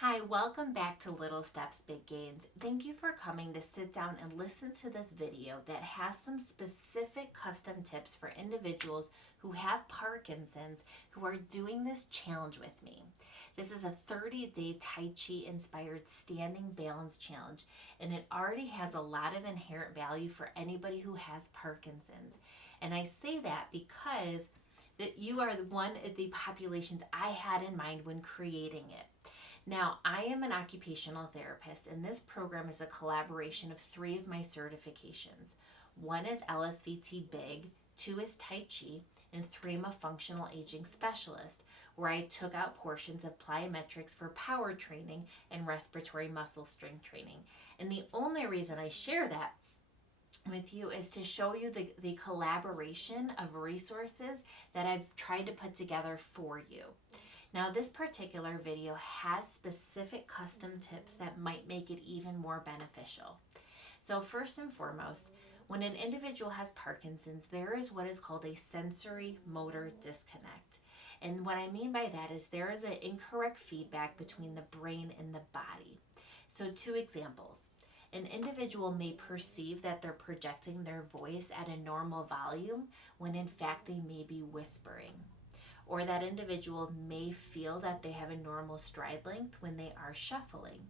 Hi, welcome back to Little Steps, Big Gains. Thank you for coming to sit down and listen to this video that has some specific custom tips for individuals who have Parkinson's who are doing this challenge with me. This is a 30-day Tai Chi inspired standing balance challenge, and it already has a lot of inherent value for anybody who has Parkinson's. And I say that because that you are one of the populations I had in mind when creating it. Now, I am an occupational therapist, and this program is a collaboration of 3 of my certifications. 1 is LSVT BIG, 2 is Tai Chi, and 3 I'm a functional aging specialist, where I took out portions of plyometrics for power training and respiratory muscle strength training. And the only reason I share that with you is to show you the collaboration of resources that I've tried to put together for you. Now, this particular video has specific custom tips that might make it even more beneficial. So first and foremost, when an individual has Parkinson's, there is what is called a sensory motor disconnect. And what I mean by that is there is an incorrect feedback between the brain and the body. So 2 examples. An individual may perceive that they're projecting their voice at a normal volume when in fact they may be whispering. Or that individual may feel that they have a normal stride length when they are shuffling.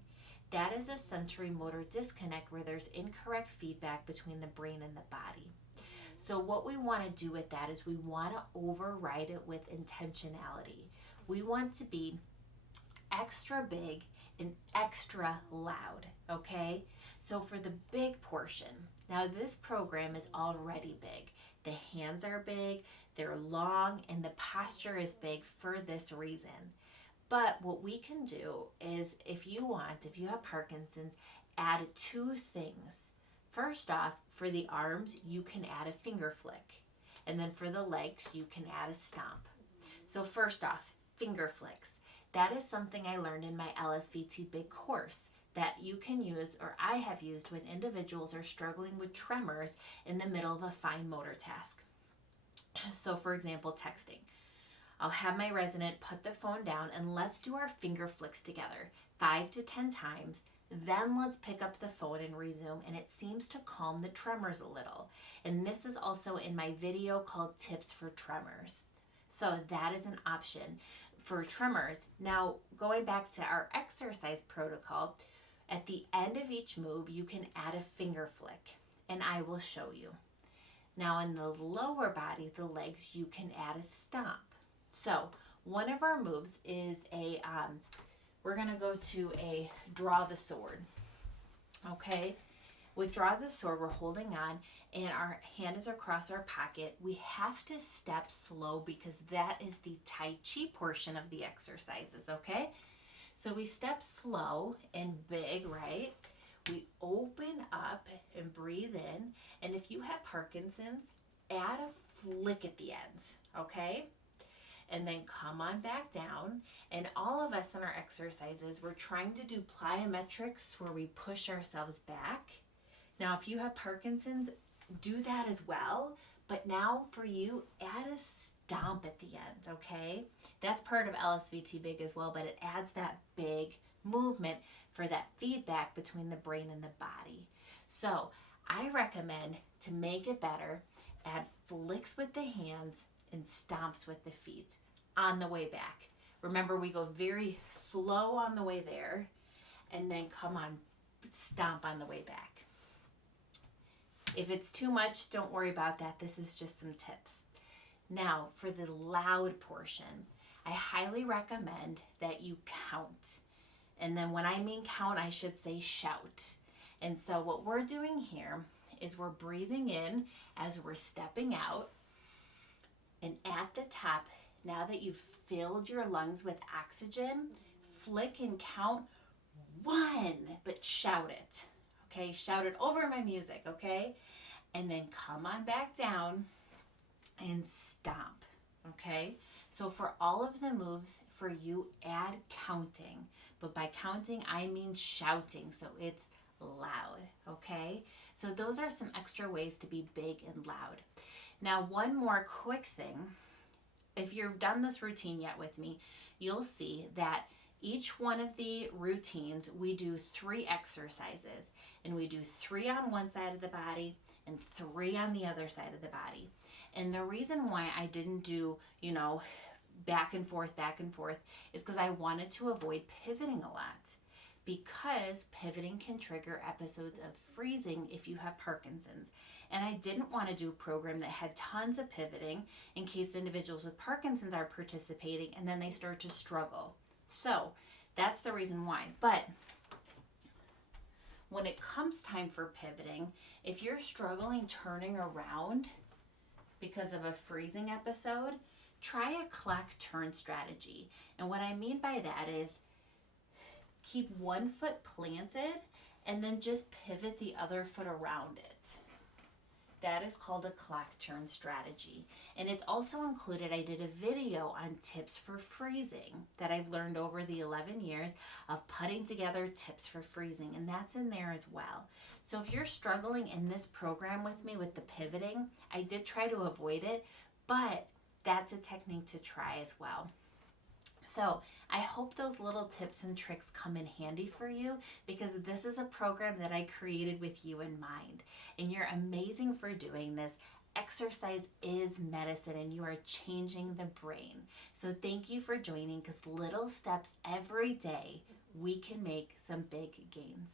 That is a sensory motor disconnect where there's incorrect feedback between the brain and the body. So what we want to do with that is we want to override it with intentionality. We want to be extra big and extra loud, okay? So for the big portion, now this program is already big. The hands are big, they're long, and the posture is big for this reason. But what we can do is, if you have Parkinson's, add 2 things. First off, for the arms, you can add a finger flick. And then for the legs, you can add a stomp. So first off, finger flicks. That is something I learned in my LSVT Big course that you can use, or I have used, when individuals are struggling with tremors in the middle of a fine motor task. So for example, texting. I'll have my resident put the phone down and let's do our finger flicks together 5 to 10 times. Then let's pick up the phone and resume, and it seems to calm the tremors a little. And this is also in my video called Tips for Tremors. So that is an option for tremors. Now, going back to our exercise protocol, at the end of each move, you can add a finger flick, and I will show you. Now, in the lower body, the legs, you can add a stomp. So one of our moves is we're going to go to a draw the sword, okay? With draw the sword, we're holding on, and our hand is across our pocket. We have to step slow because that is the Tai Chi portion of the exercises, okay? So we step slow and big, right? We open up and breathe in. And if you have Parkinson's, add a flick at the ends, okay? And then come on back down. And all of us in our exercises, we're trying to do plyometrics where we push ourselves back. Now, if you have Parkinson's, do that as well. But now for you, add a stomp at the end, okay? That's part of LSVT Big as well, but it adds that big movement for that feedback between the brain and the body. So I recommend, to make it better, add flicks with the hands and stomps with the feet on the way back. Remember, we go very slow on the way there, and then come on, stomp on the way back. If it's too much, don't worry about that. This is just some tips. Now, for the loud portion, I highly recommend that you count. And then when I mean count, I should say shout. And so what we're doing here is we're breathing in as we're stepping out. And at the top, now that you've filled your lungs with oxygen, flick and count 1, but shout it. Okay, shout it over my music, okay? And then come on back down and stomp, okay? So for all of the moves, for you, add counting. But by counting, I mean shouting, so it's loud, okay? So those are some extra ways to be big and loud. Now, one more quick thing. If you've done this routine yet with me, you'll see that Each one of the routines, we do 3 exercises, and we do 3 on one side of the body and 3 on the other side of the body. And the reason why I didn't do, back and forth is because I wanted to avoid pivoting a lot, because pivoting can trigger episodes of freezing if you have Parkinson's. And I didn't want to do a program that had tons of pivoting in case individuals with Parkinson's are participating and then they start to struggle. So that's the reason why. But when it comes time for pivoting, if you're struggling turning around because of a freezing episode, try a clock turn strategy. And what I mean by that is keep one foot planted and then just pivot the other foot around it. That is called a clock turn strategy. And it's also included, I did a video on tips for freezing that I've learned over the 11 years of putting together tips for freezing, and that's in there as well. So if you're struggling in this program with me with the pivoting, I did try to avoid it, but that's a technique to try as well. So I hope those little tips and tricks come in handy for you, because this is a program that I created with you in mind. And you're amazing for doing this. Exercise is medicine, and you are changing the brain. So thank you for joining, because little steps every day, we can make some big gains.